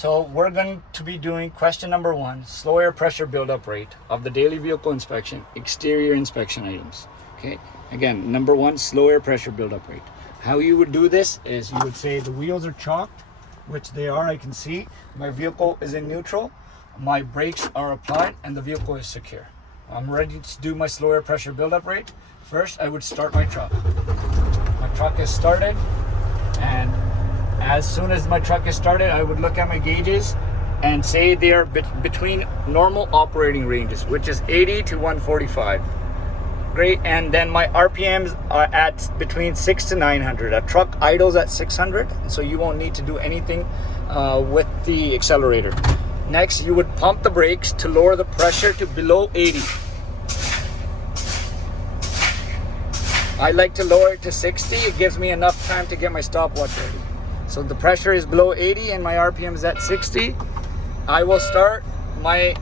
So we're going to be doing question number 1, slow air pressure buildup rate of the daily vehicle inspection, exterior inspection items. Okay, again, number 1, slow air pressure buildup rate. How you would do this is you would say the wheels are chalked, which they are, I can see. My vehicle is in neutral, my brakes are applied, and the vehicle is secure. I'm ready to do my slow air pressure buildup rate. First, I would start my truck. My truck is started, and as soon as my truck is started, I would look at my gauges and say they are between normal operating ranges, which is 80 to 145. Great, and then my RPMs are at between 6 to 900. A truck idles at 600, so you won't need to do anything with the accelerator. Next, you would pump the brakes to lower the pressure to below 80. I like to lower it to 60. It gives me enough time to get my stopwatch ready. So the pressure is below 80 and my RPM is at 60. I will start my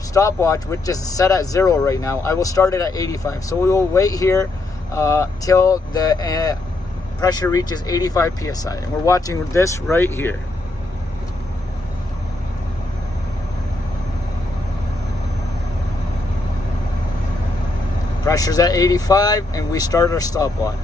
stopwatch, which is set at 0 right now. I will start it at 85. So we will wait here till the pressure reaches 85 psi. And we're watching this right here. Pressure's at 85 and we start our stopwatch.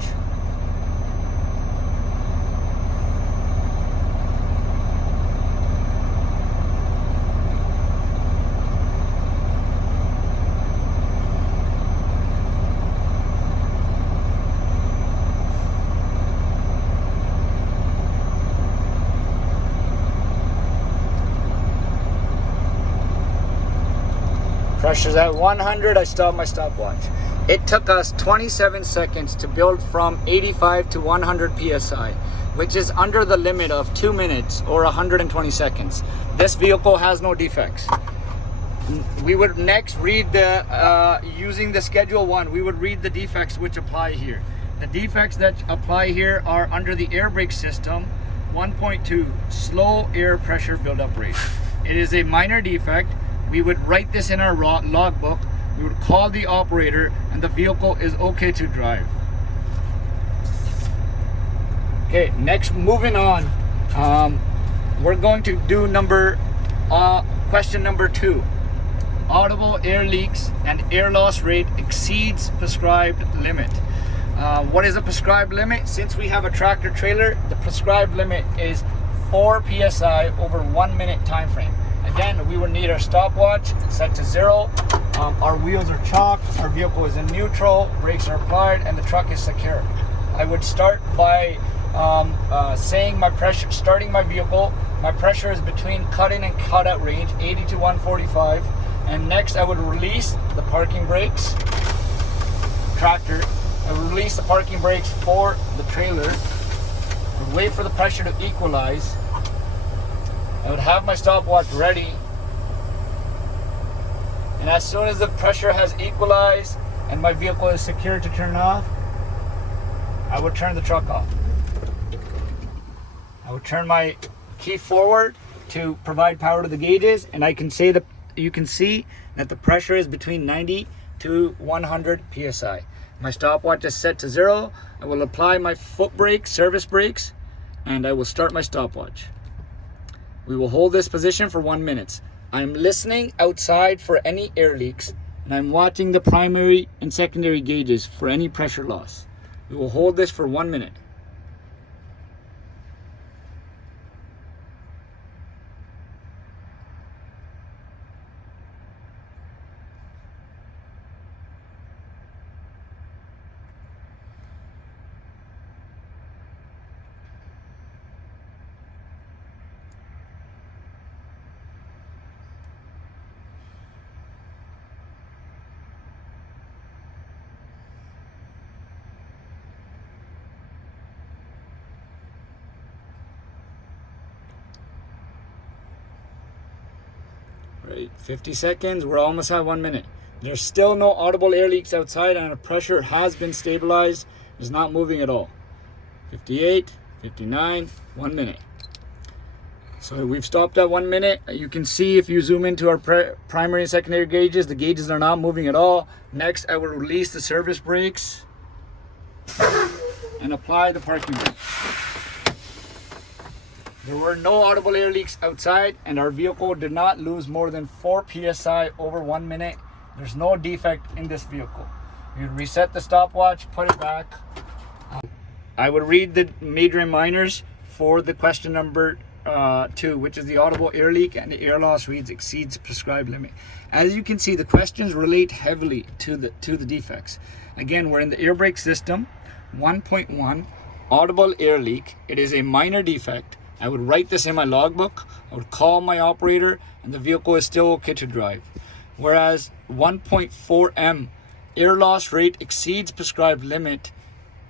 Pressure's at 100, I stop my stopwatch. It took us 27 seconds to build from 85 to 100 psi, which is under the limit of 2 minutes or 120 seconds. This vehicle has no defects. We would next read the, using the schedule 1, we would read the defects which apply here. The defects that apply here are under the air brake system, 1.2, slow air pressure buildup rate. It is a minor defect. We would write this in our logbook. We would call the operator and the vehicle is okay to drive. Okay, next, moving on. We're going to do question number 2. Audible air leaks and air loss rate exceeds prescribed limit. What is a prescribed limit? Since we have a tractor trailer, the prescribed limit is 4 psi over 1 minute time frame. Again, we would need our stopwatch set to 0. Our wheels are chalked, our vehicle is in neutral, brakes are applied, and the truck is secure. I would start by saying my pressure, starting my vehicle. My pressure is between cut-in and cut-out range, 80 to 145. And next, I would release the parking brakes. Tractor. I would release the parking brakes for the trailer. I would wait for the pressure to equalize. I would have my stopwatch ready, and as soon as the pressure has equalized and my vehicle is secure to turn off, I would turn the truck off. I would turn my key forward to provide power to the gauges, and I can say that you can see that the pressure is between 90 to 100 psi. My stopwatch is set to 0. I will apply my foot brake, service brakes, and I will start my stopwatch. We will hold this position for 1 minute. I'm listening outside for any air leaks, and I'm watching the primary and secondary gauges for any pressure loss. We will hold this for 1 minute. Right, 50 seconds, we're almost at 1 minute. There's still no audible air leaks outside, and the pressure has been stabilized. It's not moving at all. 58, 59, 1 minute. So we've stopped at 1 minute. You can see if you zoom into our primary and secondary gauges, the gauges are not moving at all. Next, I will release the service brakes and apply the parking brake. There were no audible air leaks outside, and our vehicle did not lose more than 4 psi over 1 minute. There's no defect in this vehicle. You reset the stopwatch, put it back. I would read the major and minors for the question number 2, which is the audible air leak and the air loss reads exceeds prescribed limit. As you can see, the questions relate heavily to the defects. Again, we're in the air brake system, 1.1, audible air leak. It is a minor defect. I would write this in my logbook. I would call my operator, and the vehicle is still okay to drive. Whereas 1.4M, air loss rate exceeds prescribed limit,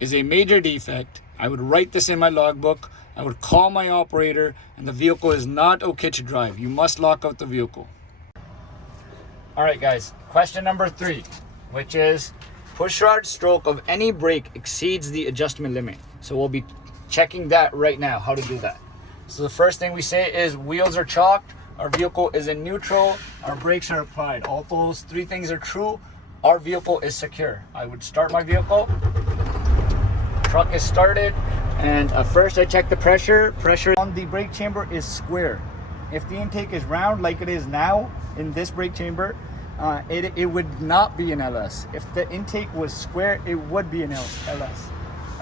is a major defect. I would write this in my logbook. I would call my operator, and the vehicle is not okay to drive. You must lock out the vehicle. All right, guys, question number 3, which is pushrod stroke of any brake exceeds the adjustment limit. So we'll be checking that right now, how to do that. So the first thing we say is wheels are chalked, our vehicle is in neutral, our brakes are applied. All those 3 things are true, our vehicle is secure. I would start my vehicle, truck is started, and first I check the pressure. Pressure on the brake chamber is square. If the intake is round like it is now in this brake chamber, it would not be an LS. If the intake was square, it would be an LS.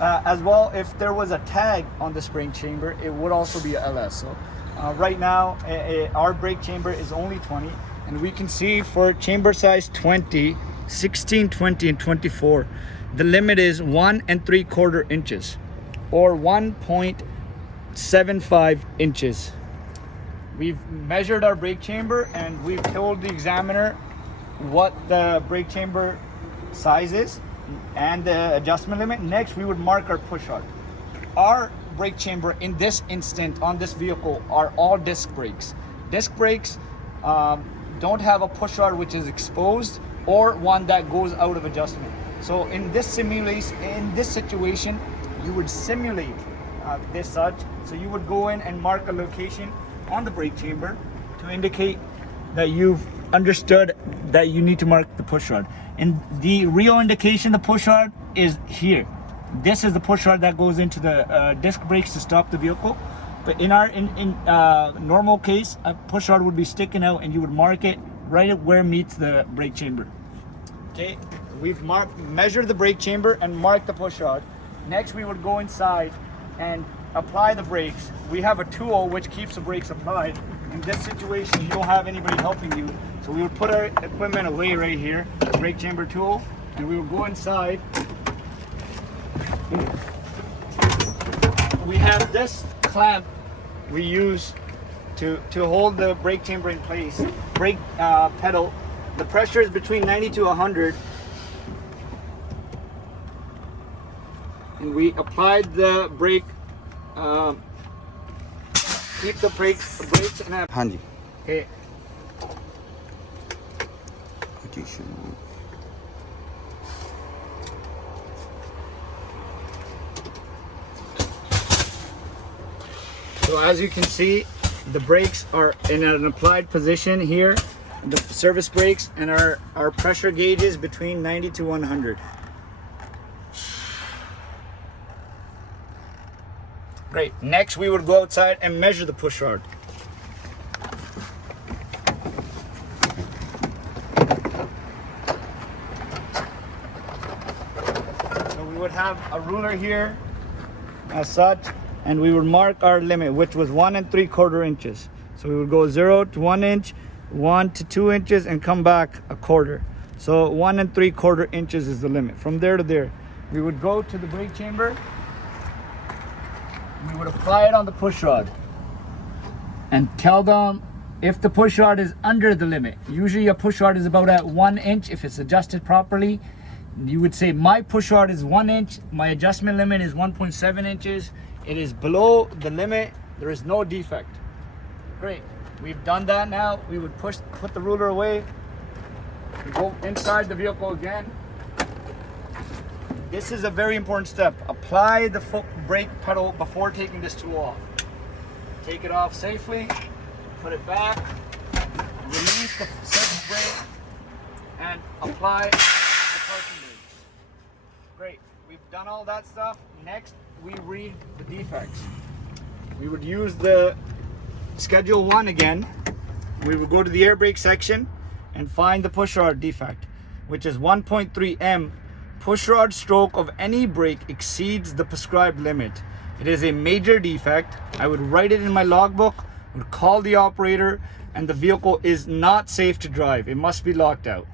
As well, if there was a tag on this brake chamber, it would also be a LS. So right now, our brake chamber is only 20, and we can see for chamber size 20, 16, 20, and 24, the limit is 1 3/4 inches or 1.75 inches. We've measured our brake chamber, and we've told the examiner what the brake chamber size is and the adjustment limit. Next, we would mark our pushrod. Our brake chamber in this instant on this vehicle are all disc brakes. Disc brakes don't have a pushrod which is exposed or one that goes out of adjustment. So in this situation, you would simulate this such. So you would go in and mark a location on the brake chamber to indicate that you've understood that you need to mark the pushrod. And the real indication, the pushrod is here. This is the pushrod that goes into the disc brakes to stop the vehicle. But in our normal case, a pushrod would be sticking out, and you would mark it right at where it meets the brake chamber. Okay, we've measured the brake chamber and marked the pushrod. Next, we would go inside and apply the brakes. We have a tool which keeps the brakes applied. In this situation, you don't have anybody helping you, so we would put our equipment away right here, the brake chamber tool, and we would go inside. We have this clamp we use to hold the brake chamber in place. Brake pedal, the pressure is between 90 to 100, and we applied the brake. Keep the brakes in a... हाँ जी Okay. So as you can see, the brakes are in an applied position here, the service brakes, and our pressure gauge is between 90 to 100. Great. Next, we would go outside and measure the pushrod. So we would have a ruler here, as such, and we would mark our limit, which was 1 3/4 inches. So we would go 0 to 1 inch, 1 to 2 inches, and come back a quarter. So 1 3/4 inches is the limit. From there to there, we would go to the brake chamber. We would apply it on the pushrod and tell them if the pushrod is under the limit. Usually a pushrod is about at 1 inch if it's adjusted properly. You would say my pushrod is 1 inch, my adjustment limit is 1.7 inches. It is below the limit, there is no defect. Great, we've done that now. We would put the ruler away, go inside the vehicle again. This is a very important step. Apply the foot brake pedal before taking this tool off. Take it off safely, put it back, release the service brake, and apply the parking brakes. Great, we've done all that stuff. Next, we read the defects. we would use the Schedule 1 again. We would go to the air brake section and find the push rod defect, which is 1.3 M. Push rod stroke of any brake exceeds the prescribed limit. It is a major defect. I would write it in my logbook, would call the operator, and the vehicle is not safe to drive. It must be locked out.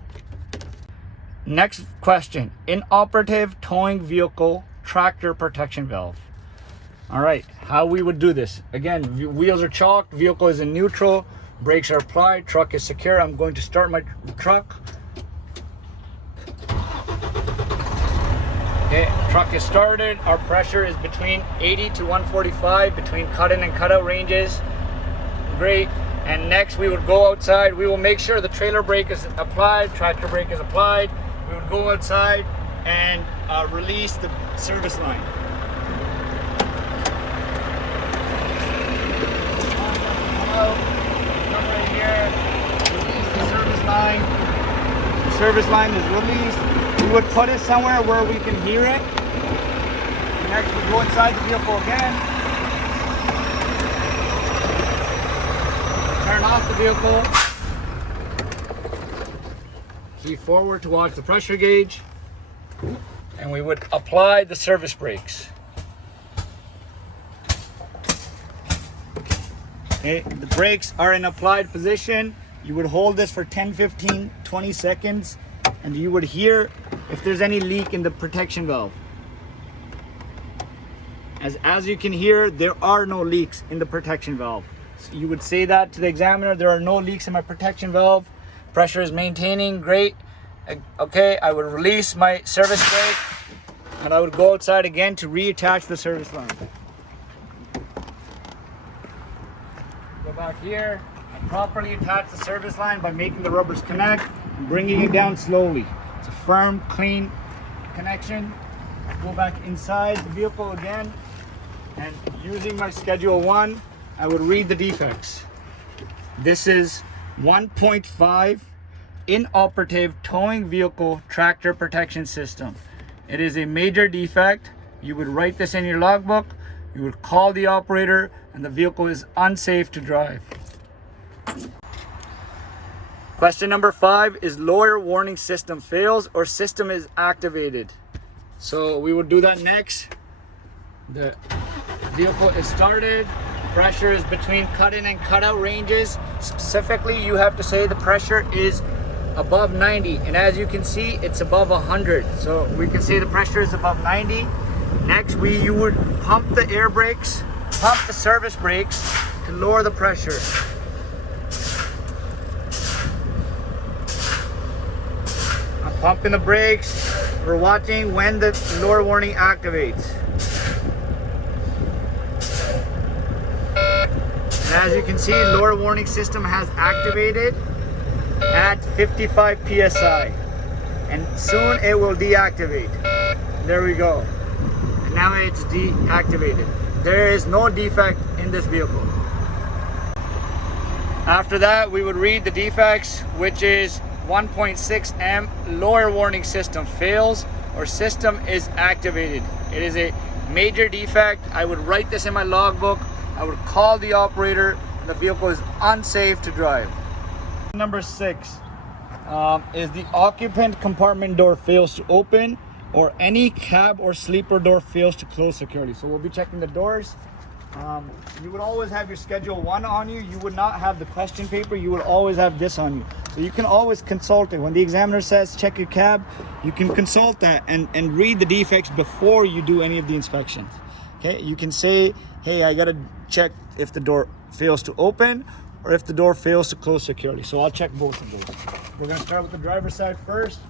Next question, inoperative towing vehicle tractor protection valve. All right, how we would do this. Again, wheels are chalked, vehicle is in neutral, brakes are applied, truck is secure. I'm going to start my truck. Okay, truck is started. Our pressure is between 80 to 145 between cut-in and cut-out ranges. Great. And next we would go outside. We will make sure the trailer brake is applied, tractor brake is applied. We would go outside and release the service line. Come right here, release the service line. The service line is released. We would put it somewhere where we can hear it. Next we go inside the vehicle again. Turn off the vehicle. Key forward to watch the pressure gauge. And we would apply the service brakes. Okay, the brakes are in applied position. You would hold this for 10, 15, 20 seconds, and you would hear if there's any leak in the protection valve. As you can hear, there are no leaks in the protection valve. So you would say that to the examiner, there are no leaks in my protection valve. Pressure is maintaining, great. Okay, I would release my service brake, and I would go outside again to reattach the service line. Go back here and properly attach the service line by making the rubbers connect and bringing it down slowly. It's a firm, clean connection. Go back inside the vehicle again, and using my Schedule 1, I would read the defects. This is 1.5 inoperative towing vehicle tractor protection system. It is a major defect. You would write this in your logbook. You would call the operator, and the vehicle is unsafe to drive. Question number 5 is lower warning system fails or system is activated. So we would do that next. The vehicle is started. Pressure is between cut-in and cut-out ranges. Specifically, you have to say the pressure is above 90, and as you can see, it's above 100. So we can say the pressure is above 90. Next, you would pump the air brakes, pump the service brakes to lower the pressure. I'm pumping the brakes. We're watching when the lower warning activates. And as you can see, lower warning system has activated at 55 psi, and soon it will deactivate. There we go. And now it's deactivated. There is no defect in this vehicle. After that, we would read the defects, which is 1.6 M lower warning system fails or system is activated. It is a major defect. I would write this in my logbook. I would call the operator. The vehicle is unsafe to drive. Number 6 is the occupant compartment door fails to open or any cab or sleeper door fails to close securely. So we'll be checking the doors. You would always have your Schedule 1 on you. You would not have the question paper. You would always have this on you. So you can always consult it. When the examiner says check your cab, you can consult that and read the defects before you do any of the inspections. Okay, you can say, hey, I gotta check if the door fails to open or if the door fails to close securely. So I'll check both of those. We're gonna start with the driver's side first.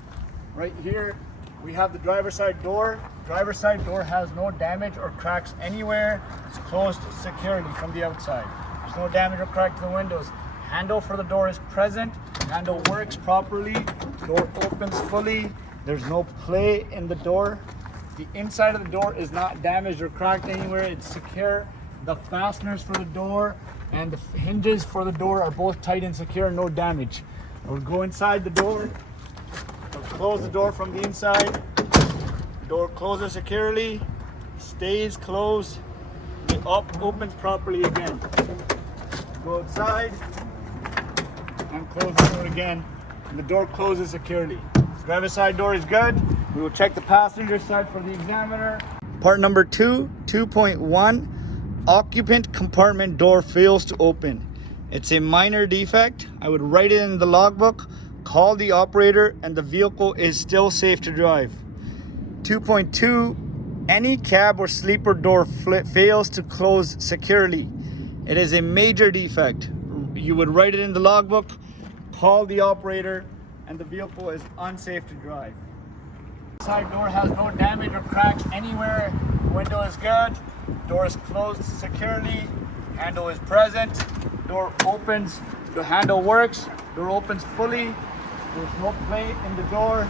Right here, we have the driver's side door. Driver's side door has no damage or cracks anywhere. It's closed securely from the outside. There's no damage or crack to the windows. Handle for the door is present. Handle works properly. Door opens fully. There's no play in the door. The inside of the door is not damaged or cracked anywhere. It's secure. The fasteners for the door and the hinges for the door are both tight and secure, no damage. We'll go inside the door. We'll close the door from the inside. Door closes securely, stays closed, it opens properly again. Go outside and close the door again, and the door closes securely. Driver's side door is good. We will check the passenger side for the examiner. Part number 2, 2.1, occupant compartment door fails to open. It's a minor defect. I would write it in the logbook, call the operator, and the vehicle is still safe to drive. 2.2, any cab or sleeper door fails to close securely. It is a major defect. You would write it in the logbook, call the operator, and the vehicle is unsafe to drive. Side door has no damage or cracks anywhere. Window is good. Door is closed securely. Handle is present. Door opens. The handle works. Door opens fully. There's no plate in the door.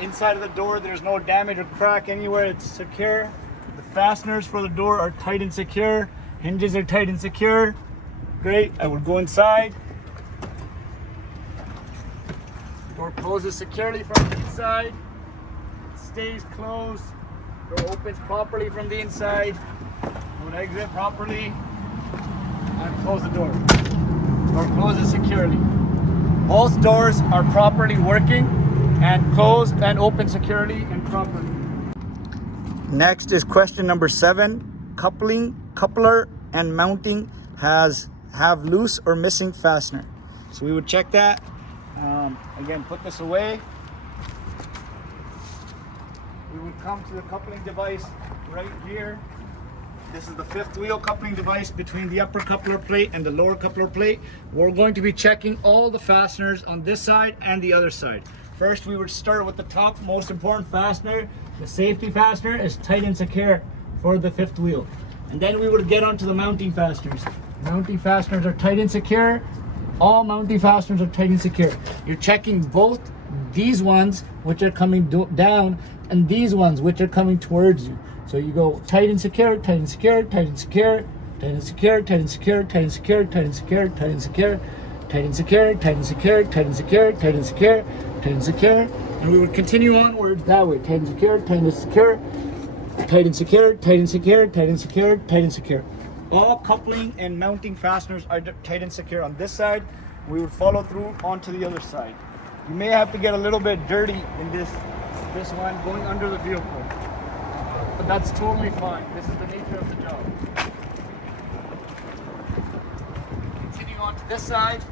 Inside of the door, there's no damage or crack anywhere. It's secure. The fasteners for the door are tight and secure. Hinges are tight and secure. Great. I would go inside. Door closes securely from the inside. Stays closed. Door opens properly from the inside. Would exit properly and close the door. Door closes securely. Both doors are properly working and close and open securely and properly. Next is question number 7. Coupler and mounting have loose or missing fastener. So we would check that. Again, put this away. We would come to the coupling device right here. This is the 5th wheel coupling device between the upper coupler plate and the lower coupler plate. We're going to be checking all the fasteners on this side and the other side. First, we would start with the top most important fastener. The safety fastener is tight and secure for the 5th wheel. And then we would get onto the mounting fasteners. Mounting fasteners are tight and secure. All mounting fasteners are tight and secure. You're checking both these ones, which are coming down, and these ones, which are coming towards you. So you go tight and secure, tight and secure, tight and secure, tight and secure, tight and secure, tight and secure, tight and secure, tight and secure, tight and secure, tight and secure, tight and secure, tight and secure, tight and secure, and we would continue onwards that way. Tight and secure, tight and secure, tight and secure, tight and secure, tight and secure, tight and secure. All coupling and mounting fasteners are tight and secure on this side. We would follow through onto the other side. You may have to get a little bit dirty in this one going under the vehicle, but that's totally fine. This is the nature of the job. Continue on to this side.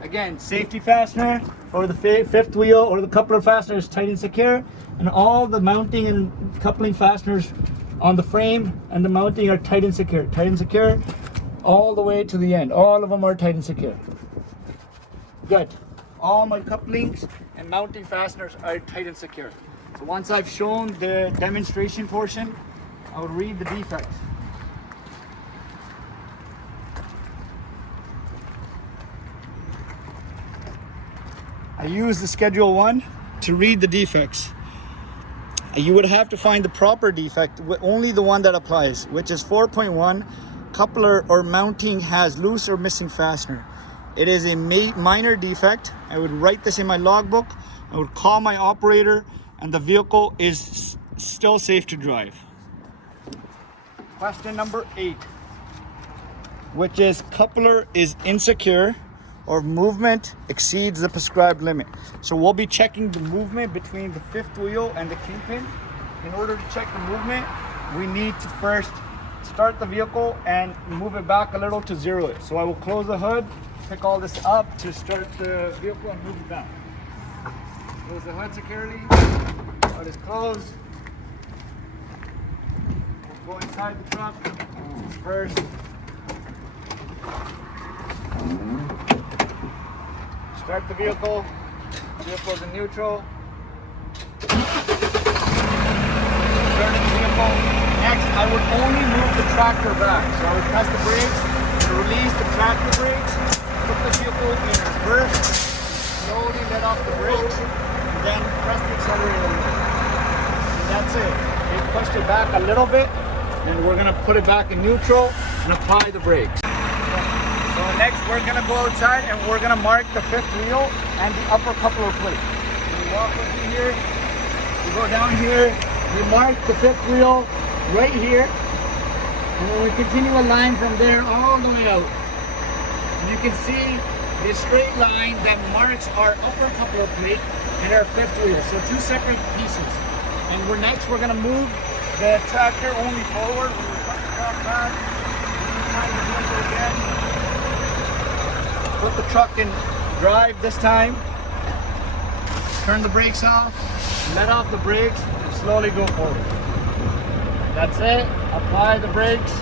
Again, safety fastener or the 5th wheel or the coupler fastener is tight and secure, and all the mounting and coupling fasteners on the frame and the mounting are tight and secure all the way to the end. All of them are tight and secure. Good. All my couplings and mounting fasteners are tight and secure. So once I've shown the demonstration portion, I will read the defects. I use the Schedule 1 to read the defects. You would have to find the proper defect, only the one that applies, which is 4.1, coupler or mounting has loose or missing fastener. It is a minor defect. I would write this in my logbook. I would call my operator, and the vehicle is still safe to drive. Question number 8, which is coupler is insecure or movement exceeds the prescribed limit. So we'll be checking the movement between the 5th wheel and the kingpin. In order to check the movement, we need to first start the vehicle and move it back a little to zero it. So I will close the hood, pick all this up to start the vehicle and move it back. Close the hood securely. Hood is closed. We'll go inside the truck first. Start the vehicle. Vehicle is in neutral. Start the vehicle. Next, I would only move the tractor back. So I would press the brakes to release the tractor brakes, put the vehicle in reverse, slowly let off the brakes, and then press the accelerator. And that's it. We pushed it back a little bit, and we're going to put it back in neutral and apply the brakes. So next we're going to go outside and we're going to mark the 5th wheel and the upper coupler plate. We walk with you here, we go down here, we mark the 5th wheel right here, And then we continue a line from there all the way out. And you can see the straight line that marks our upper coupler plate and our fifth wheel. So two separate pieces. And we're going to move the tractor only forward. We will cut the truck back. Time the vehicle again. Put the truck in drive this time. Turn the brakes off. Let off the brakes and slowly go forward. That's it. Apply the brakes.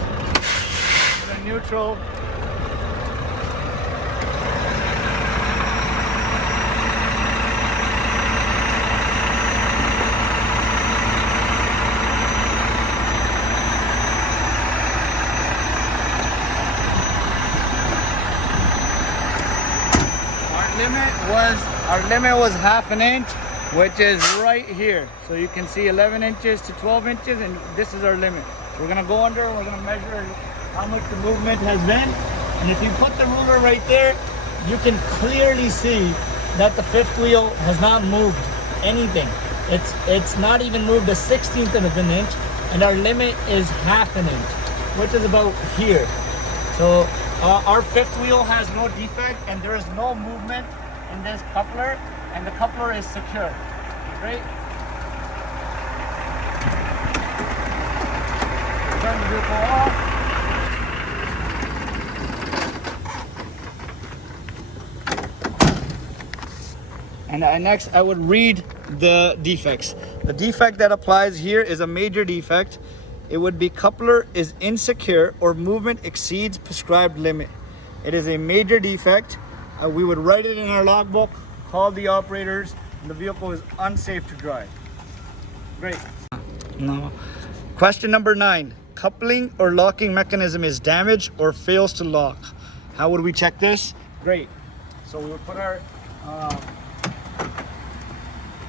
Put in neutral. Our limit was half an inch, which is right here. So you can see 11 inches to 12 inches, and this is our limit. So we're gonna go under and we're gonna measure how much the movement has been. And if you put the ruler right there, you can clearly see that the fifth wheel has not moved anything. It's not even moved a 16th of an inch, and our limit is half an inch, which is about here. So our fifth wheel has no defect, and there is no movement in this coupler, and the coupler is secure. Great. Turn the vehicle off. And next I would read the defects. The defect that applies here is a major defect. It would be coupler is insecure or movement exceeds prescribed limit. It is a major defect. We would write it in our logbook, call the operators, and the vehicle is unsafe to drive. Great. No. Question number 9. Coupling or locking mechanism is damaged or fails to lock. How would we check this? Great. So we would put our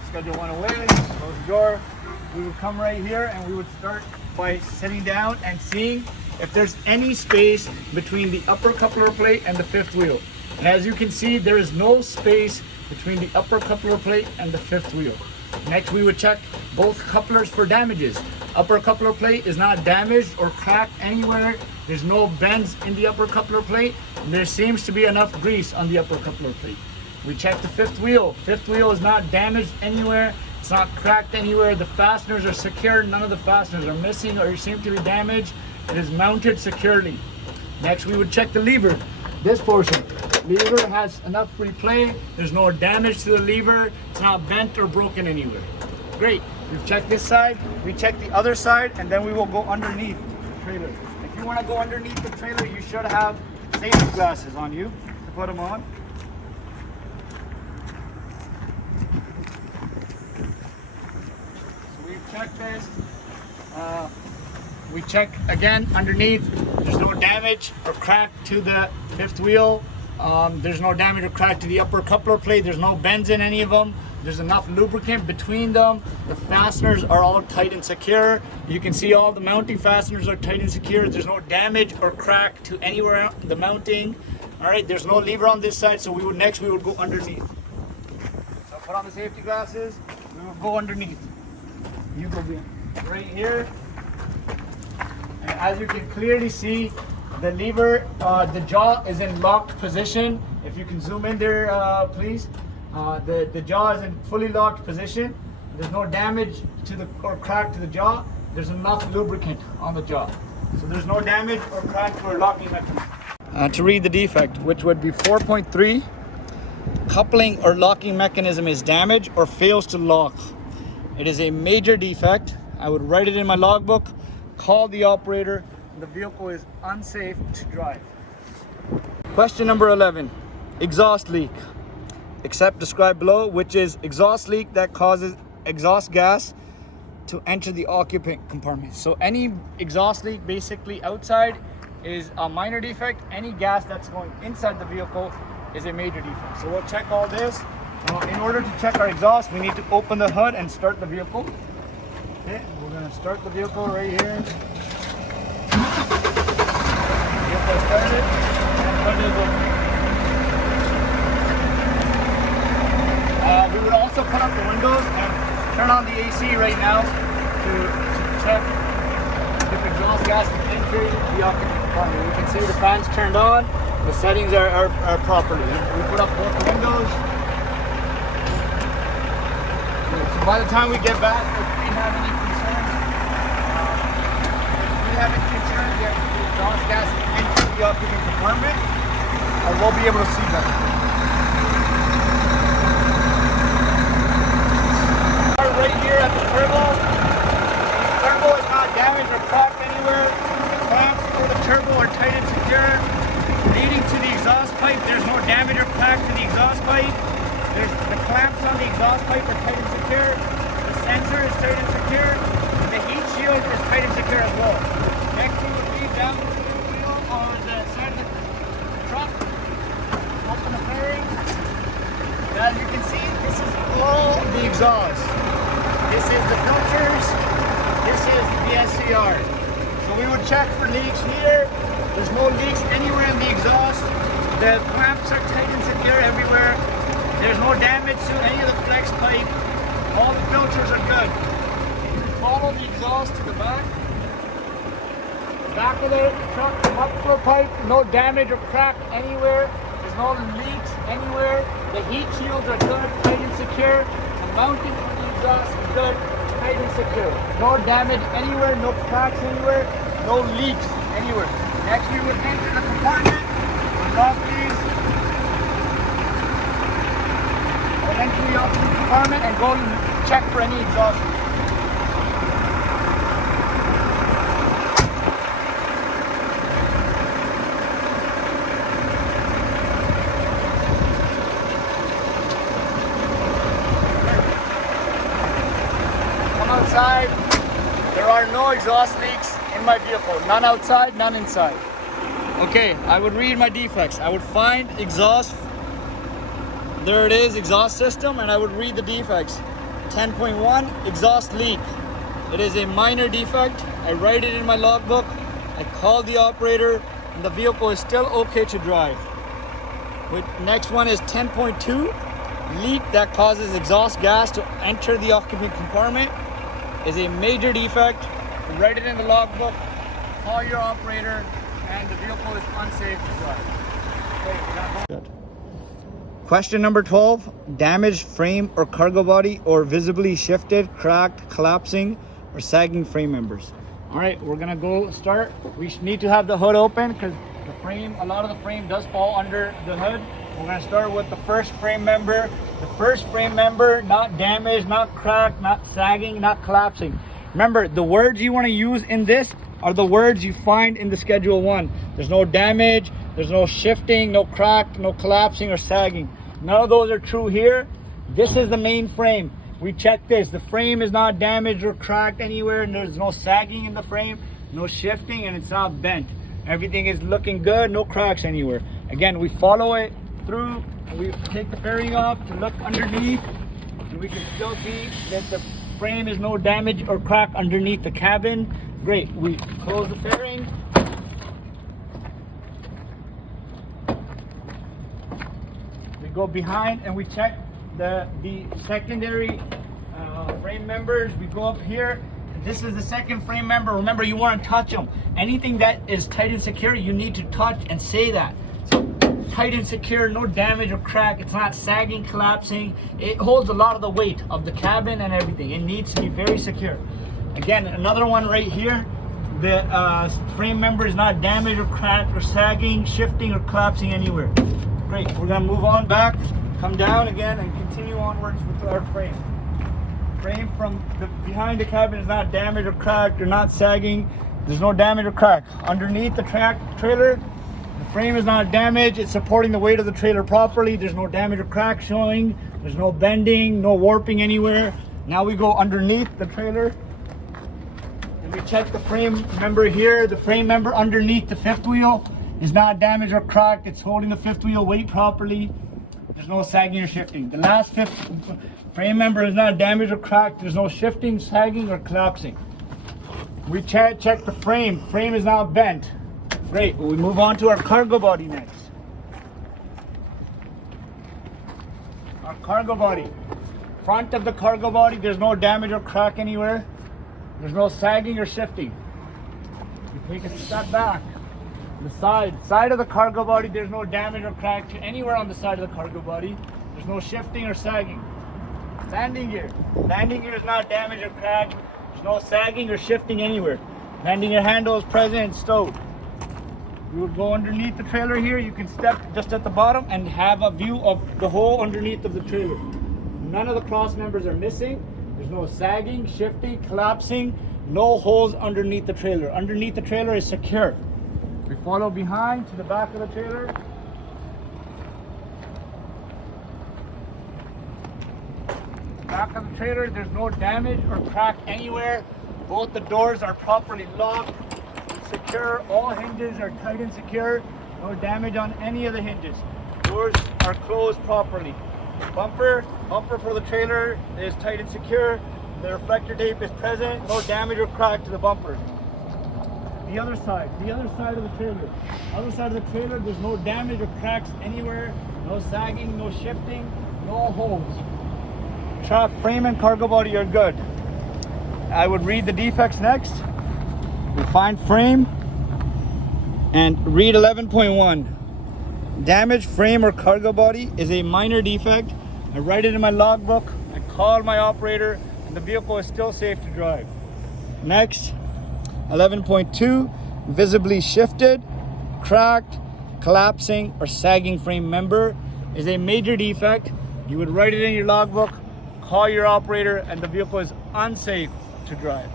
schedule one away, close the door. We would come right here and we would start by sitting down and seeing if there's any space between the upper coupler plate and the fifth wheel. And as you can see, there is no space between the upper coupler plate and the fifth wheel. Next, we would check both couplers for damages. Upper coupler plate is not damaged or cracked anywhere. There's no bends in the upper coupler plate. There seems to be enough grease on the upper coupler plate. We check the fifth wheel. Fifth wheel is not damaged anywhere. It's not cracked anywhere. The fasteners are secure. None of the fasteners are missing or seem to be damaged. It is mounted securely. Next, we would check the lever. This portion. Lever has enough free play. There's no damage to the lever. It's not bent or broken anywhere. Great. We've checked this side. We check the other side, and then we will go underneath the trailer. If you want to go underneath the trailer, you should have safety glasses on you to put them on. So we've checked this. We check again underneath. There's no damage or crack to the fifth wheel. There's no damage or crack to the upper coupler plate. There's no bends in any of them. There's enough lubricant between them. The fasteners are all tight and secure. You can see all the mounting fasteners are tight and secure. There's no damage or crack to anywhere the mounting. All right, there's no lever on this side, so we would go underneath. So put on the safety glasses. We will go underneath. You go right here. And as you can clearly see, the lever, the jaw is in locked position. If you can zoom in there, please. The jaw is in fully locked position. There's no damage to the or crack to the jaw. There's enough lubricant on the jaw. So there's no damage or crack for locking mechanism. To read the defect, which would be 4.3, coupling or locking mechanism is damaged or fails to lock. It is a major defect. I would write it in my logbook, call the operator. The vehicle is unsafe to drive. Question number 11, exhaust leak. Except described below, which is exhaust leak that causes exhaust gas to enter the occupant compartment. So any exhaust leak basically outside is a minor defect. Any gas that's going inside the vehicle is a major defect. So we'll check all this. In order to check our exhaust, we need to open the hood and start the vehicle. Okay, we're gonna start the vehicle right here. Vehicle started, and hood is open. We would also put up the windows and turn on the AC right now to check if exhaust exhaust gas entering the occupant compartment. You can see the fans turned on. The settings are properly. We put up both the windows. So by the time we get back, if we have any concerns, the exhaust gas entering the occupant compartment, we'll be able to see better. Right here at the turbo. The turbo is not damaged or cracked anywhere. The clamps for the turbo are tight and secure. Leading to the exhaust pipe, there's no damage or crack to the exhaust pipe. The clamps on the exhaust pipe are tight and secure. The sensor is tight and secure. And the heat shield is tight and secure as well. Next we would lead down to the wheel or the side of the truck. Open the fairing. As you can see, this is all the exhaust. This is the filters. This is the SCR. So we would check for leaks here. There's no leaks anywhere in the exhaust. The clamps are tight and secure everywhere. There's no damage to any of the flex pipe. All the filters are good. You can follow the exhaust to the back. Back of the truck, muffler pipe, no damage or crack anywhere. There's no leaks anywhere. The heat shields are good, tight and secure. The mounting for the exhaust is good, tight and secure. No damage anywhere, no cracks anywhere, no leaks anywhere. Next we would enter the compartment, unlock these, we'll enter the oxygen compartment and go and check for any exhaust leaks. Outside, there are no exhaust leaks in my vehicle. None outside, none inside. Okay, I would read my defects. I would find exhaust. There it is, exhaust system, and I would read the defects. 10.1, exhaust leak. It is a minor defect. I write it in my logbook. I call the operator, and the vehicle is still okay to drive. Next one is 10.2, leak that causes exhaust gas to enter the occupant compartment. Is a major defect. Write it in the logbook, call your operator, and the vehicle is unsafe to drive. Okay, question number 12, damaged frame or cargo body or visibly shifted, cracked, collapsing, or sagging frame members. All right, we're gonna go start. We need to have the hood open because the frame, a lot of the frame does fall under the hood. We're gonna start with the first frame member. The first frame member, not damaged, not cracked, not sagging, not collapsing. Remember, the words you want to use in this are the words you find in the Schedule 1. There's no damage, there's no shifting, no crack, no collapsing or sagging. None of those are true here. This is the main frame. We check this. The frame is not damaged or cracked anywhere, and there's no sagging in the frame, no shifting, and it's not bent. Everything is looking good, no cracks anywhere. Again, we follow it through. We take the fairing off to look underneath, and we can still see that the frame is no damage or crack underneath the cabin. Great. We close the fairing. We go behind and we check the secondary frame members. We go up here. This is the second frame member. Remember, you want to touch them. Anything that is tight and secure, you need to touch and say that. Tight and secure, no damage or crack. It's not sagging, collapsing. It holds a lot of the weight of the cabin and everything. It needs to be very secure. Again, another one right here. The frame member is not damaged or cracked or sagging, shifting or collapsing anywhere. Great. We're gonna move on back, come down again, and continue onwards with our frame. Frame from behind the cabin is not damaged or cracked or not sagging. There's no damage or crack. Underneath the trailer, the frame is not damaged. It's supporting the weight of the trailer properly. There's no damage or crack showing. There's no bending, no warping anywhere. Now we go underneath the trailer and we check the frame member here. The frame member underneath the fifth wheel is not damaged or cracked. It's holding the fifth wheel weight properly. There's no sagging or shifting. The last fifth frame member is not damaged or cracked. There's no shifting, sagging, or collapsing. We check the frame. Frame is not bent. Great. We move on to our cargo body next. Our cargo body. Front of the cargo body, there's no damage or crack anywhere. There's no sagging or shifting. Take a step back. The side of the cargo body, there's no damage or crack to anywhere on the side of the cargo body. There's no shifting or sagging. Landing gear. Landing gear is not damaged or cracked. There's no sagging or shifting anywhere. Landing gear handle is present and stowed. You would go underneath the trailer here. You can step just at the bottom and have a view of the hole underneath of the trailer. None of the cross members are missing. There's no sagging, shifting, collapsing, no holes underneath the trailer. Underneath the trailer is secure. We follow behind to the back of the trailer. Back of the trailer, there's no damage or crack anywhere. Both the doors are properly locked, secure. All hinges are tight and secure. No damage on any of the hinges. Doors are closed properly. Bumper for the trailer is tight and secure. The reflector tape is present. No damage or crack to the bumper. The other side of the trailer. Other side of the trailer, there's no damage or cracks anywhere. No sagging, no shifting, no holes. Frame and cargo body are good. I would read the defects next. We find frame and read 11.1. Damaged frame or cargo body is a minor defect. I write it in my logbook. I call my operator, and the vehicle is still safe to drive. Next, 11.2. Visibly shifted, cracked, collapsing, or sagging frame member is a major defect. You would write it in your logbook, call your operator, and the vehicle is unsafe to drive.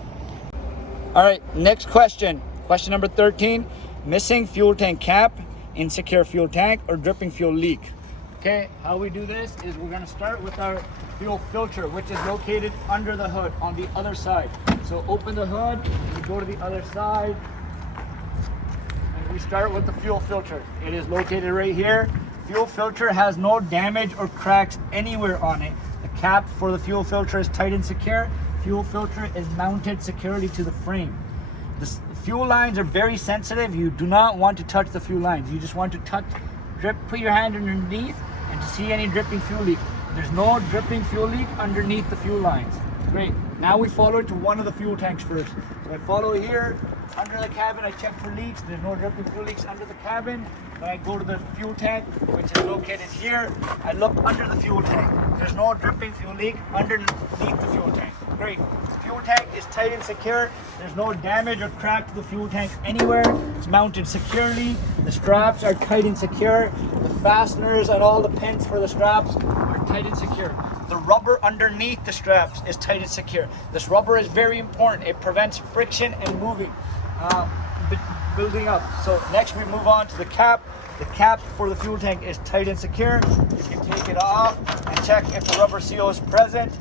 All right, next question. Question number 13. Missing fuel tank cap, insecure fuel tank, or dripping fuel leak. Okay, how we do this is we're gonna start with our fuel filter, which is located under the hood on the other side. So open the hood, we go to the other side, and we start with the fuel filter. It is located right here. Fuel filter has no damage or cracks anywhere on it. The cap for the fuel filter is tight and secure. Fuel filter is mounted securely to the frame. The fuel lines are very sensitive. You do not want to touch the fuel lines. You just want to put your hand underneath and to see any dripping fuel leak. There's no dripping fuel leak underneath the fuel lines. Great. Now we follow it to one of the fuel tanks first. So I follow here, under the cabin, I check for leaks. There's no dripping fuel leaks under the cabin. Then I go to the fuel tank, which is located here. I look under the fuel tank. There's no dripping fuel leak underneath the fuel tank. Great. The fuel tank is tight and secure. There's no damage or crack to the fuel tank anywhere. It's mounted securely. The straps are tight and secure. The fasteners and all the pins for the straps are tight and secure. The rubber underneath the straps is tight and secure. This rubber is very important. It prevents friction and moving, building up. So next we move on to the cap. The cap for the fuel tank is tight and secure. You can take it off and check if the rubber seal is present.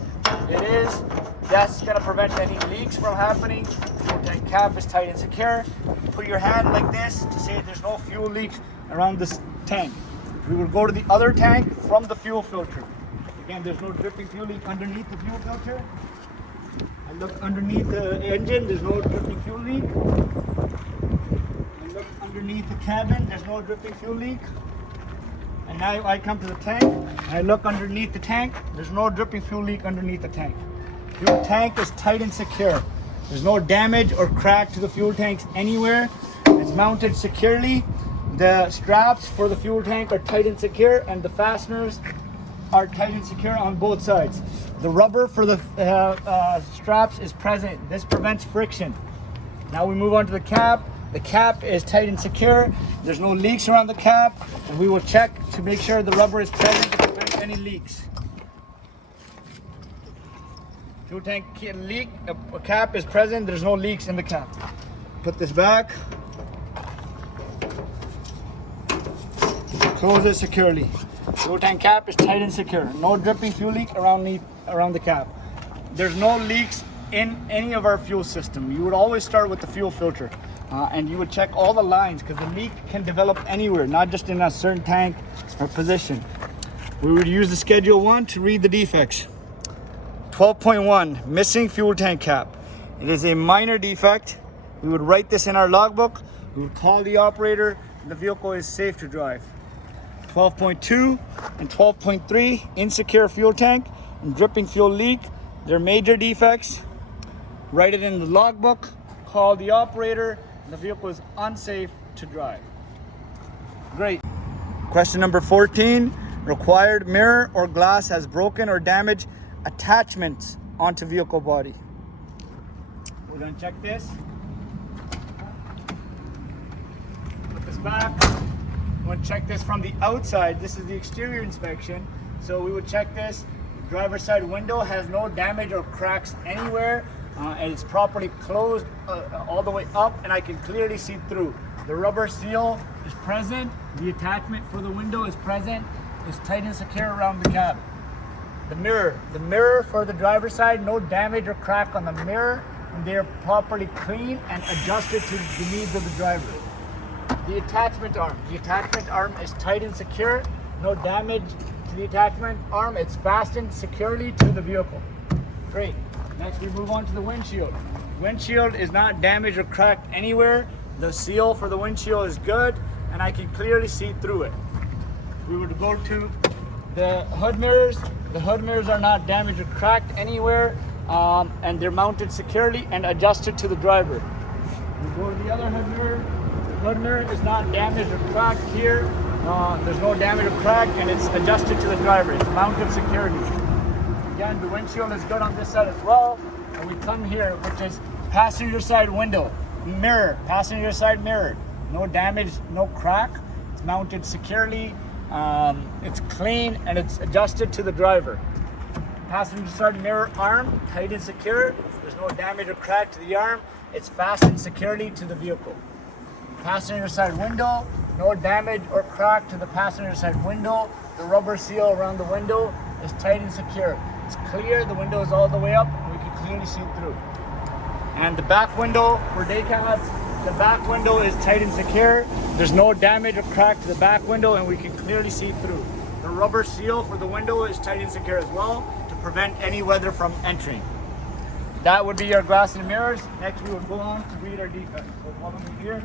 It is. That's going to prevent any leaks from happening. The fuel tank cap is tight and secure. You put your hand like this to say there's no fuel leaks around this tank. We will go to the other tank from the fuel filter. Again, there's no dripping fuel leak underneath the fuel filter. I look underneath the engine, there's no dripping fuel leak. I look underneath the cabin, there's no dripping fuel leak. And now I come to the tank, I look underneath the tank, there's no dripping fuel leak underneath the tank. Fuel tank is tight and secure. There's no damage or crack to the fuel tanks anywhere. It's mounted securely. The straps for the fuel tank are tight and secure, and the fasteners are tight and secure on both sides. The rubber for the straps is present. This prevents friction. Now we move on to the cap. The cap is tight and secure. There's no leaks around the cap, and we will check to make sure the rubber is present to prevent any leaks. Fuel tank leak, a cap is present. There's no leaks in the cap. Put this back. Close it securely. Fuel tank cap is tight and secure. No dripping fuel leak around the cap. There's no leaks in any of our fuel system. You would always start with the fuel filter, and you would check all the lines because the leak can develop anywhere, not just in a certain tank or position. We would use the Schedule 1 to read the defects. 12.1, missing fuel tank cap. It is a minor defect. We would write this in our logbook. We would call the operator, and the vehicle is safe to drive. 12.2 and 12.3, insecure fuel tank and dripping fuel leak. They're major defects. Write it in the logbook, call the operator, and the vehicle is unsafe to drive. Great. Question number 14. Required mirror or glass has broken or damaged attachments onto vehicle body. We're going to check this. Put this back. We want to check this from the outside. This is the exterior inspection. So we would check this. Driver's side window has no damage or cracks anywhere, and it's properly closed all the way up, and I can clearly see through. The rubber seal is present. The attachment for the window is present. It's tight and secure around the cab. The mirror for the driver's side, no damage or crack on the mirror, and they're properly clean and adjusted to the needs of the driver. The attachment arm is tight and secure, no damage to the attachment arm. It's fastened securely to the vehicle. Great. Next we move on to the windshield. Windshield is not damaged or cracked anywhere. The seal for the windshield is good, and I can clearly see through it. We would go to the hood mirrors. The hood mirrors are not damaged or cracked anywhere, and they're mounted securely and adjusted to the driver. We go to the other hood mirror. The hood mirror is not damaged or cracked here. There's no damage or crack, and it's adjusted to the driver. It's mounted securely. Again, the windshield is good on this side as well. And we come here, which is passenger side window. Mirror, passenger side mirror. No damage, no crack. It's mounted securely. It's clean and it's adjusted to the driver. Passenger side mirror arm, tight and secure. There's no damage or crack to the arm. It's fastened securely to the vehicle. Passenger side window, no damage or crack to the passenger side window. The rubber seal around the window is tight and secure. It's clear, the window is all the way up, and we can clearly see through. And the back window for day cabs, the back window is tight and secure. There's no damage or crack to the back window, and we can clearly see through. The rubber seal for the window is tight and secure as well to prevent any weather from entering. That would be our glass and mirrors. Next we will go on to read our defects. So follow me here.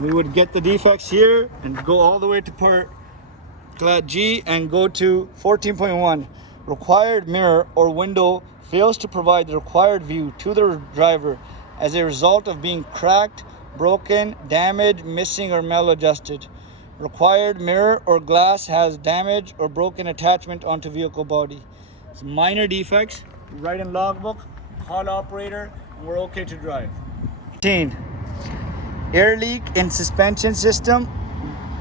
We would get the defects here and go all the way to part G and go to 14.1. Required mirror or window fails to provide the required view to the driver as a result of being cracked, broken, damaged, missing, or maladjusted. Required mirror or glass has damaged or broken attachment onto vehicle body. It's minor defects. Write in logbook, call operator, and we're okay to drive. 15. Air leak in suspension system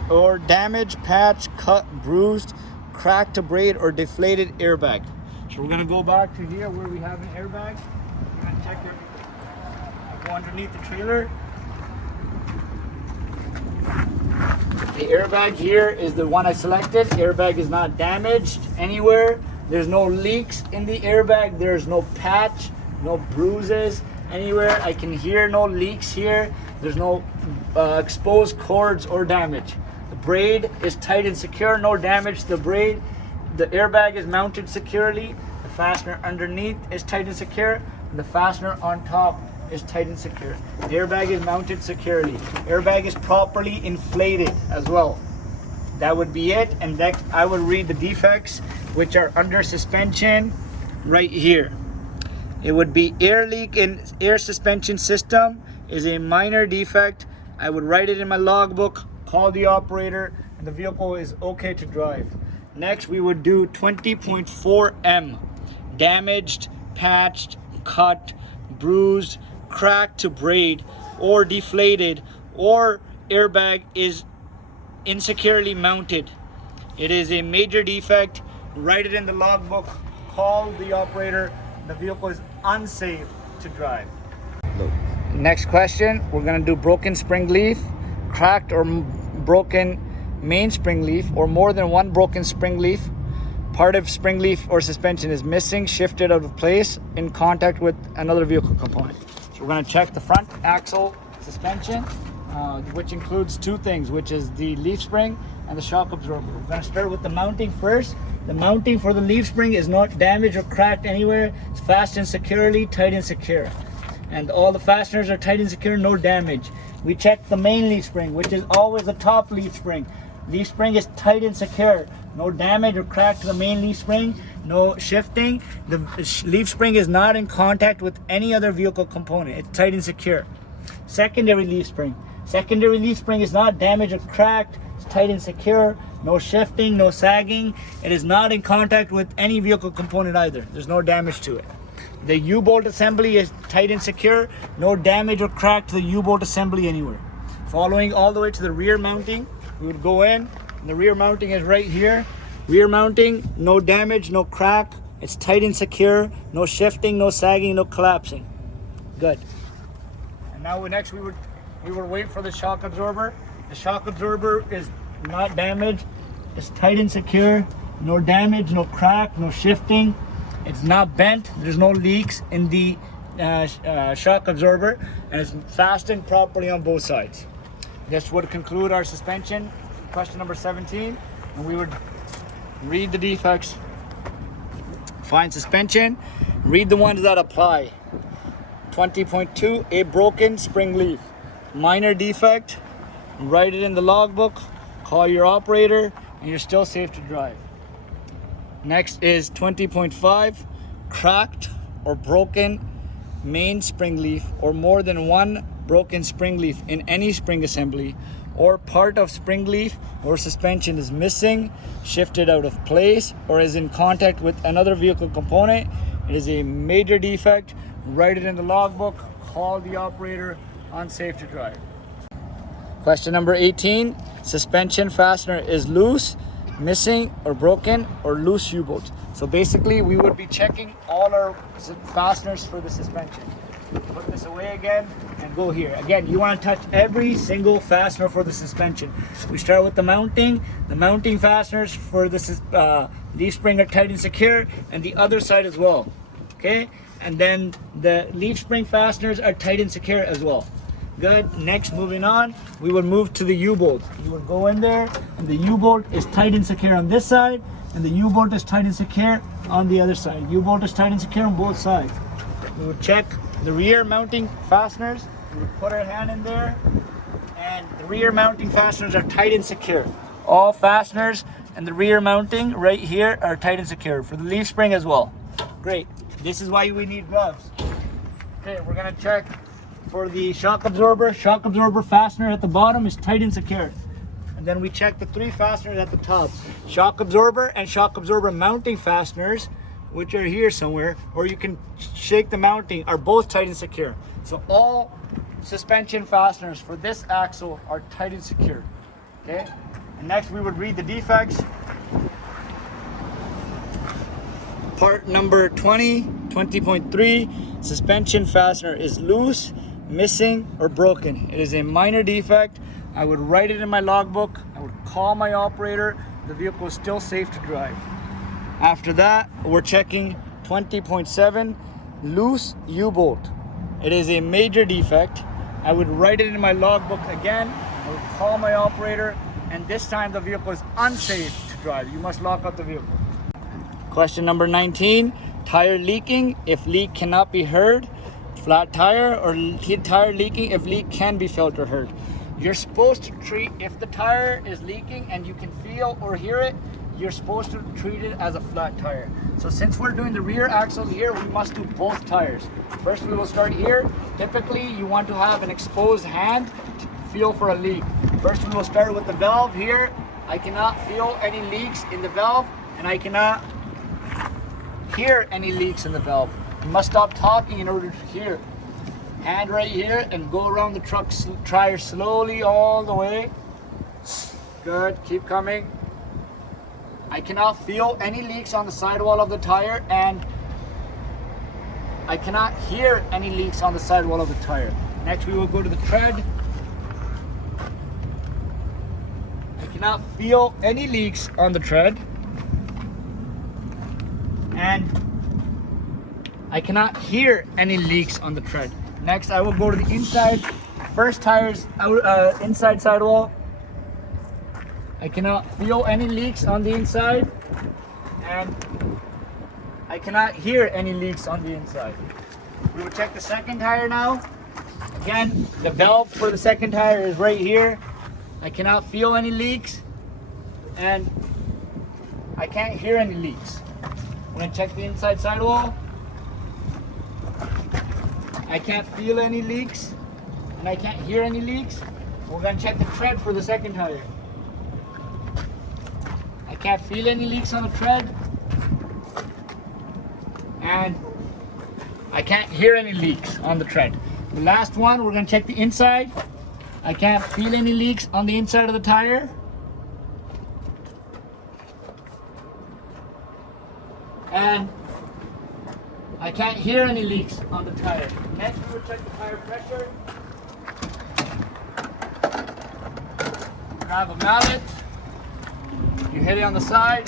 or damage, patch, cut, bruised, cracked to braid, or deflated airbag. So we're gonna go back to here where we have an airbag. We're gonna check everything. Go underneath the trailer. The airbag here is the one I selected. Airbag is not damaged anywhere. There's no leaks in the airbag. There's no patch, no bruises anywhere. I can hear no leaks here. There's no exposed cords or damage. The braid is tight and secure, no damage to the braid. The airbag is mounted securely. The fastener underneath is tight and secure. And the fastener on top is tight and secure. The airbag is mounted securely. Airbag is properly inflated as well. That would be it. And next I would read the defects, which are under suspension right here. It would be air leak in air suspension system is a minor defect. I would write it in my logbook, call the operator, and the vehicle is okay to drive. Next, we would do 20.4 M. Damaged, patched, cut, bruised, cracked to braid, or deflated, or airbag is insecurely mounted. It is a major defect. Write it in the logbook, call the operator. The vehicle is unsafe to drive. Next question, we're gonna do broken spring leaf, cracked or broken main spring leaf, or more than one broken spring leaf. Part of spring leaf or suspension is missing, shifted out of place in contact with another vehicle component. So we're gonna check the front axle suspension, which includes two things, which is the leaf spring and the shock absorber. We're gonna start with the mounting first. The mounting for the leaf spring is not damaged or cracked anywhere. It's fastened securely, tight and secure. And all the fasteners are tight and secure, no damage. We check the main leaf spring, which is always the top leaf spring. Leaf spring is tight and secure. No damage or crack to the main leaf spring. No shifting. The leaf spring is not in contact with any other vehicle component. It's tight and secure. Secondary leaf spring. Secondary leaf spring is not damaged or cracked. It's tight and secure. No shifting, no sagging. It is not in contact with any vehicle component either. There's no damage to it. The U-bolt assembly is tight and secure. No damage or crack to the U-bolt assembly anywhere. Following all the way to the rear mounting, we would go in. And the rear mounting is right here. Rear mounting, no damage, no crack. It's tight and secure. No shifting, no sagging, no collapsing. Good. And now next we would wait for the shock absorber. The shock absorber is not damaged. It's tight and secure. No damage, no crack, no shifting. It's not bent. There's no leaks in the shock absorber, and it's fastened properly on both sides. This would conclude our suspension, question number 17, and we would read the defects, find suspension, read the ones that apply. 20.2, a broken spring leaf. Minor defect, write it in the logbook, call your operator, and you're still safe to drive. Next is 20.5, cracked or broken main spring leaf, or more than one broken spring leaf in any spring assembly, or part of spring leaf or suspension is missing, shifted out of place, or is in contact with another vehicle component. It is a major defect. Write it in the logbook, call the operator, unsafe to drive. Question number 18, suspension fastener is loose, missing, or broken, or loose U-bolt. So basically we would be checking all our fasteners for the suspension. Put this away again and go here. Again, you want to touch every single fastener for the suspension. We start with the mounting. The mounting fasteners for the leaf spring are tight and secure, and the other side as well. Okay, and then the leaf spring fasteners are tight and secure as well. Good. Next, moving on, we would move to the U-bolt. You would go in there, and the U-bolt is tight and secure on this side, and the U-bolt is tight and secure on the other side. U-bolt is tight and secure on both sides. We would check the rear mounting fasteners. We would put our hand in there, and the rear mounting fasteners are tight and secure. All fasteners and the rear mounting right here are tight and secure for the leaf spring as well. Great. This is why we need gloves. Okay, we're gonna check for the shock absorber. Shock absorber fastener at the bottom is tight and secure. And then we check the three fasteners at the top. Shock absorber and shock absorber mounting fasteners, which are here somewhere, or you can shake the mounting, are both tight and secure. So all suspension fasteners for this axle are tight and secure. Okay, and next we would read the defects. Part number 20.3, suspension fastener is loose, missing, or broken. It is a minor defect. I would write it in my logbook. I would call my operator. The vehicle is still safe to drive. After that, we're checking 20.7, loose U-bolt. It is a major defect. I would write it in my logbook again. I would call my operator, and this time the vehicle is unsafe to drive. You must lock up the vehicle. Question number 19, tire leaking if leak cannot be heard. Flat tire, or tire leaking if leak can be felt or heard. You're supposed to treat, if the tire is leaking and you can feel or hear it, you're supposed to treat it as a flat tire. So since we're doing the rear axles here, we must do both tires. First we will start here. Typically you want to have an exposed hand to feel for a leak. First we will start with the valve here. I cannot feel any leaks in the valve, and I cannot hear any leaks in the valve. You must stop talking in order to hear. Hand right here and go around the truck tire slowly all the way. Good, keep coming. I cannot feel any leaks on the sidewall of the tire, and I cannot hear any leaks on the sidewall of the tire. Next we will go to the tread. I cannot feel any leaks on the tread, and I cannot hear any leaks on the tread. Next, I will go to the inside. First tire's inside sidewall. I cannot feel any leaks on the inside, and I cannot hear any leaks on the inside. We will check the second tire now. Again, the valve for the second tire is right here. I cannot feel any leaks, and I can't hear any leaks. I'm gonna check the inside sidewall. I can't feel any leaks, and I can't hear any leaks. We're gonna check the tread for the second tire. I can't feel any leaks on the tread, and I can't hear any leaks on the tread. The last one, we're gonna check the inside. I can't feel any leaks on the inside of the tire. And I can't hear any leaks on the tire. Next, we will check the tire pressure. Grab a mallet. You hit it on the side.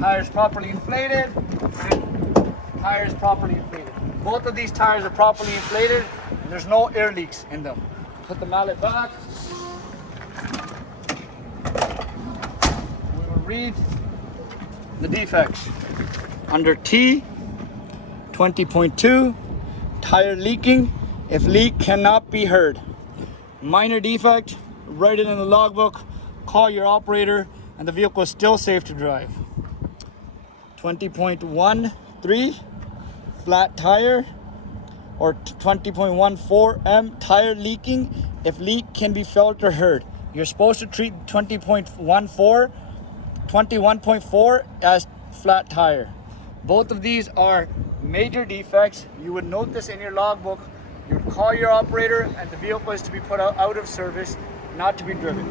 Tire is properly inflated. And tire is properly inflated. Both of these tires are properly inflated, and there's no air leaks in them. Put the mallet back. We will read the defects. Under T 20.2, tire leaking if leak cannot be heard. Minor defect, write it in the logbook, call your operator, and the vehicle is still safe to drive. 20.13, flat tire, or 20.14 M, tire leaking if leak can be felt or heard. You're supposed to treat 21.4 as flat tire. Both of these are major defects. You would note this in your logbook. You would call your operator, and the vehicle is to be put out of service, not to be driven.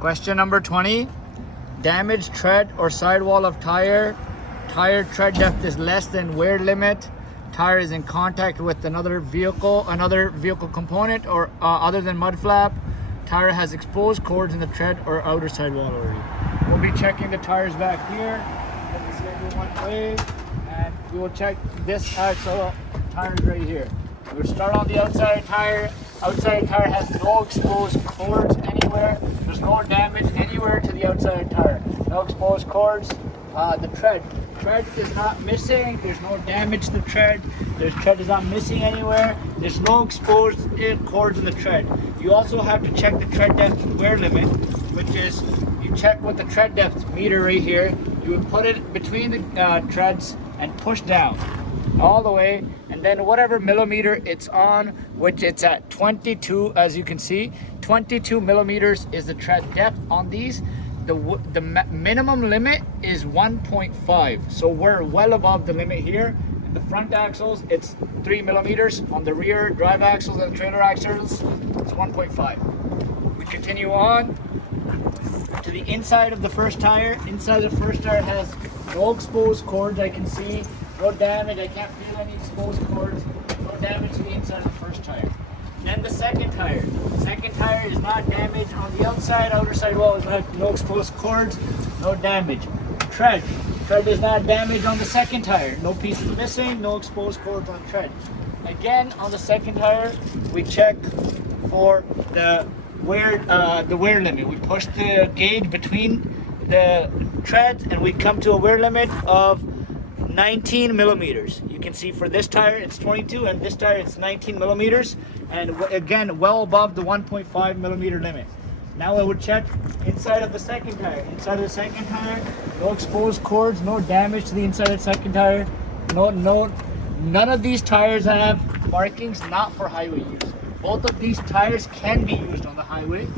Question number 20. Damaged tread or sidewall of tire. Tire tread depth is less than wear limit. Tire is in contact with another vehicle component or other than mud flap. Tire has exposed cords in the tread or outer sidewall area. We'll be checking the tires back here. Let me see everyone wave, and we will check this axle tires right here. We'll start on the outside tire. Outside tire has no exposed cords anywhere. There's no damage anywhere to the outside tire. No exposed cords. The tread is not missing. There's no damage to the tread. The tread is not missing anywhere. There's no exposed cords in the tread. You also have to check the tread depth and wear limit, which is you check with the tread depth meter right here. You would put it between the treads and push down all the way, and then whatever millimeter it's on, which it's at 22, as you can see, 22 millimeters is the tread depth on these. The minimum limit is 1.5, so we're well above the limit here. In the front axles, it's 3 millimeters. On the rear drive axles and trailer axles, it's 1.5. We continue on to the inside of the first tire. Inside the first tire has no exposed cords. I can see no damage. I can't feel any exposed cords. No damage to the inside of the first tire. Then the second tire. Second tire is not damaged on the outside. Outer sidewall is not, no exposed cords. No damage. Tread is not damaged on the second tire. No pieces missing. No exposed cords on tread. Again, on the second tire, we check for the wear limit. We push the gauge between the treads, and we come to a wear limit of 19 millimeters. You can see for this tire it's 22, and this tire it's 19 millimeters, and again well above the 1.5 millimeter limit. Now I would check inside of the second tire. Inside of the second tire, no exposed cords, no damage to the inside of the second tire. None of these tires have markings not for highway use. Both of these tires can be used on the highway.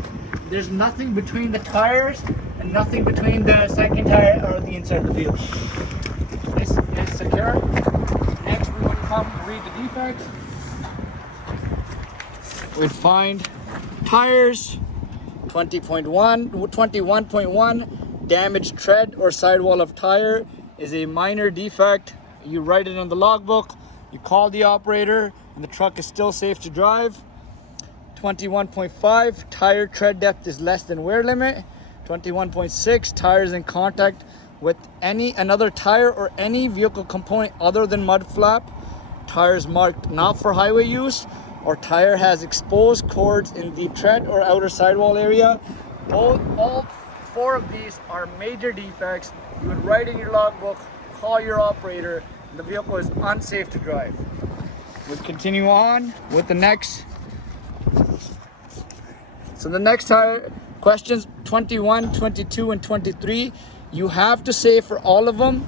There's nothing between the tires and nothing between the second tire or the inside of the vehicle. This is secure. Next, we would come read the defects. We'd find tires 21.1, damaged tread or sidewall of tire is a minor defect. You write it in the logbook, you call the operator, and the truck is still safe to drive. 21.5, tire tread depth is less than wear limit. 21.6, tires in contact with another tire or any vehicle component other than mud flap. Tires marked not for highway use, or tire has exposed cords in the tread or outer sidewall area. All four of these are major defects. You would write in your logbook, call your operator, and the vehicle is unsafe to drive. We'll continue on with the next. So the next tire questions 21, 22, and 23, you have to say for all of them,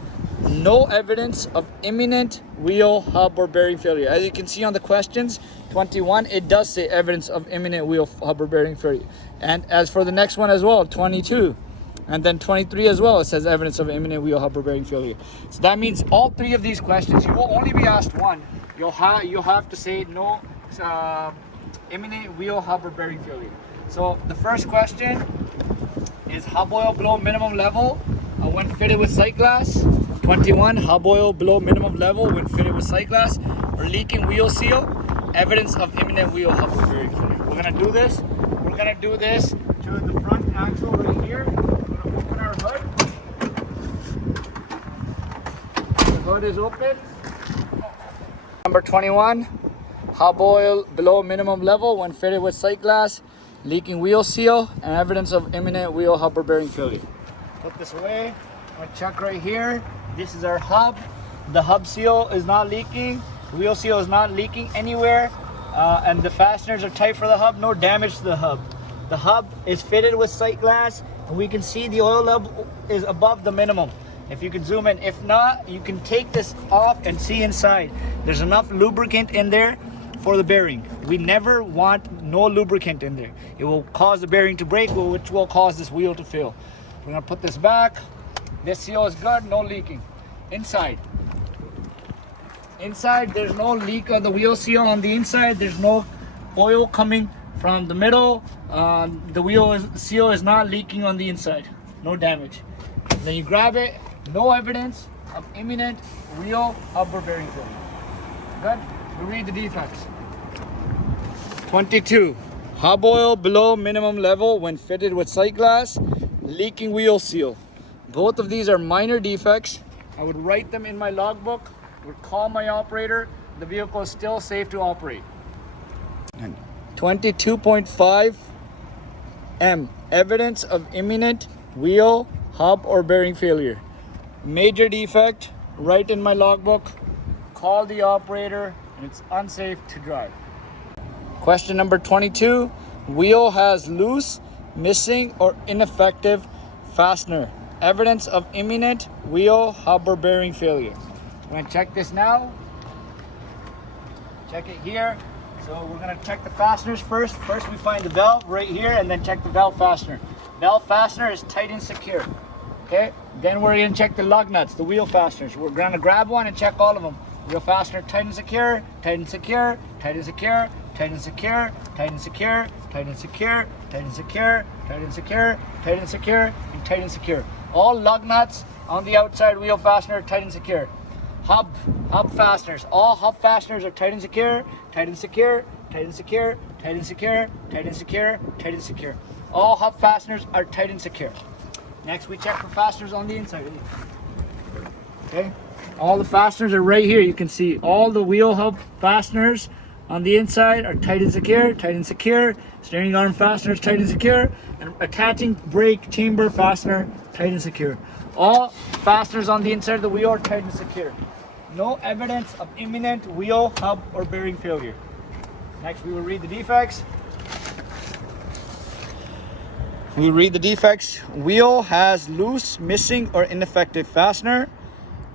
no evidence of imminent wheel, hub, or bearing failure. As you can see on the questions, 21, it does say evidence of imminent wheel, hub, or bearing failure. And as for the next one as well, 22, and then 23 as well, it says evidence of imminent wheel, hub, or bearing failure. So that means all three of these questions, you will only be asked one. You'll have to say no imminent wheel, hub, or bearing failure. So the first question is hub oil below minimum level when fitted with sight glass. 21, hub oil below minimum level when fitted with sight glass, or leaking wheel seal, evidence of imminent wheel, hub, or bearing failure. We're gonna do this. We're gonna do this to the front axle right here. We're gonna open our hood. The hood is open. Number 21, hub oil below minimum level when fitted with sight glass, leaking wheel seal, and evidence of imminent wheel, hub, or bearing failure. Put this away. I'm gonna check right here. This is our hub. The hub seal is not leaking. The wheel seal is not leaking anywhere. And the fasteners are tight for the hub. No damage to the hub. The hub is fitted with sight glass, and we can see the oil level is above the minimum. If you can zoom in. If not, you can take this off and see inside. There's enough lubricant in there for the bearing. We never want no lubricant in there. It will cause the bearing to break, which will cause this wheel to fail. We're gonna put this back. This seal is good, no leaking. Inside, there's no leak of the wheel seal on the inside. There's no oil coming from the middle. The wheel seal is not leaking on the inside. No damage. Then you grab it. No evidence of imminent wheel, hub, or bearing failure. Good. We read the defects. 22. Hub oil below minimum level when fitted with sight glass, leaking wheel seal. Both of these are minor defects. I would write them in my logbook, would call my operator. The vehicle is still safe to operate. 22.5 M. Evidence of imminent wheel, hub, or bearing failure. Major defect, write in my logbook, call the operator, and it's unsafe to drive. Question number 22. Wheel has loose, missing, or ineffective fastener. Evidence of imminent wheel, hub, or bearing failure. We're going to check this now. Check it here. So we're going to check the fasteners first. First we find the valve right here, and then check the valve fastener. Valve fastener is tight and secure. Okay, then we're going to check the lug nuts, the wheel fasteners. We're going to grab one and check all of them. Wheel fastener tight and secure, tight and secure, tight and secure, tight and secure, tight and secure, tight and secure, tight and secure, tight and secure, tight and secure, and tight and secure. All lug nuts on the outside wheel fastener tight and secure. Hub fasteners. All hub fasteners are tight and secure, tight and secure, tight and secure, tight and secure, tight and secure, tight and secure. All hub fasteners are tight and secure. Next, we check for fasteners on the inside. Okay, all the fasteners are right here. You can see all the wheel hub fasteners on the inside are tight and secure, tight and secure. Steering arm fasteners tight and secure, and attaching brake chamber fastener tight and secure. All fasteners on the inside of the wheel are tight and secure. No evidence of imminent wheel, hub, or bearing failure. Next, we will read the defects. We read the defects. Wheel has loose, missing, or ineffective fastener.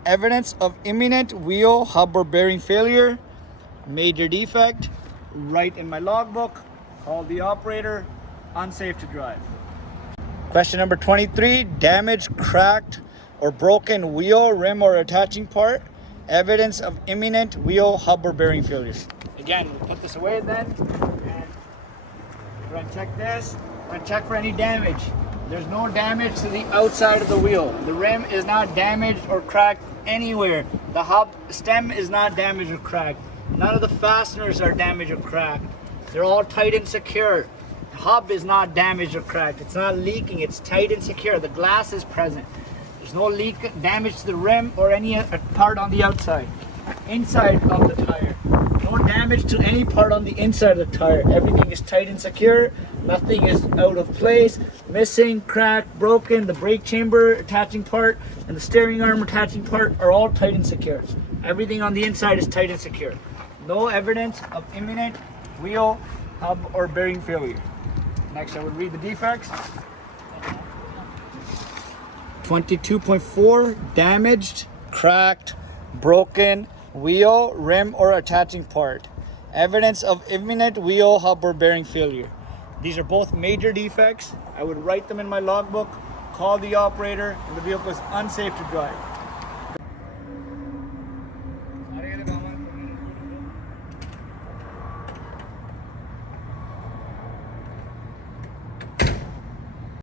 Evidence of imminent wheel, hub, or bearing failure. Major defect. Write in my logbook. Call the operator. Unsafe to drive. Question number 23. Damaged, cracked, or broken wheel, rim, or attaching part. Evidence of imminent wheel, hub, or bearing failure. Again, we'll put this away then. And we're going to check this. We're going to check for any damage. There's no damage to the outside of the wheel. The rim is not damaged or cracked anywhere. The hub stem is not damaged or cracked. None of the fasteners are damaged or cracked. They're all tight and secure. The hub is not damaged or cracked. It's not leaking. It's tight and secure. The glass is present. There's no damage to the rim or any part on the outside. Inside of the tire. No damage to any part on the inside of the tire. Everything is tight and secure. Nothing is out of place, missing, cracked, broken. The brake chamber attaching part and the steering arm attaching part are all tight and secure. Everything on the inside is tight and secure. No evidence of imminent wheel, hub, or bearing failure. Next, I would read the defects. 22.4, damaged, cracked, broken wheel, rim, or attaching part. Evidence of imminent wheel hubber bearing failure. These are both major defects. I would write them in my logbook, call the operator, and the vehicle is unsafe to drive.